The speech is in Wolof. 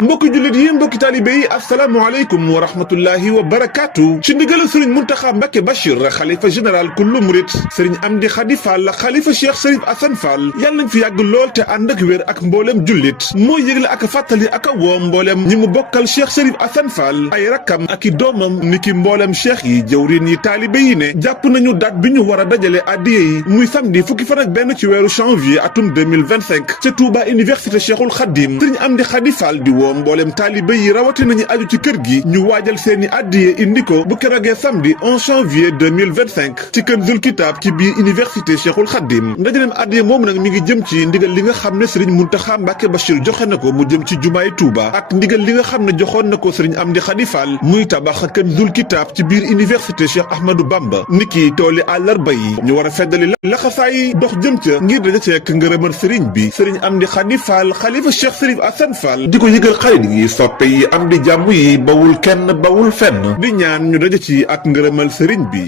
mbokki jullit yi mbokki taalibe yi asalaamaaleykum wa rahmatullahi wa barakaatu ci ndigalu sëriñ Muntaxa Mbàkke Bachir xalifa général kullu murit sëriñ Amdi Xadi Fall xalifa Cheikh Sërif Asan Fall yàlla nañ fi yàgg lool te ànd ak wér ak mbooleem jullit moo yëgle ak fàttali ak a woo mbooleem ñi mu bokkal Cheikh Sërif Asan Fall ay rakkam ak i doomam ni ki mbooleem cheikh yi jëwriñ yi taalibe yi ne jàpp nañu date bi ñu war a dajale addiye yi muy samedi fukki fan ak benn ci weeru janvier atum 2025 ca Touba université Cheikhul Khadim sëriñ Amdi Xadi Fall di woo mboolem taalibe yi rawati nañu aju ci kër gi ñu waajal seeni addiye indi ko bu keroogee samedi 11 janvier 2025 ci Kanzul Kitab ci biir université Cheikhul Khadim ndajeem addiye moom nag mi ngi jëm ci ndigal li nga xam ne sëriñ Muntaxa Mbàkke Bachir joxe na ko mu jëm ci jumaay Touba ak ndigal li nga xam ne joxoon na ko sëriñ Amdi Xadi Fall muy tabax Kanzul Kitab ci biir université Cheikh Ahmadou Bamba niki tooli àllarba yi ñu war a feddali laxasaay dox jëm ca ngir daja ceek ngërëmal sëriñ bi sëriñ Amdi Xadi Fall xalifa Cheikh Sërif Asan Fall di ko yëgal xarit yi soppe yi am di jàmm yi bawul kenn bawul fenn di ñaan ñu daja ci ak ngërëmal sëriñ bi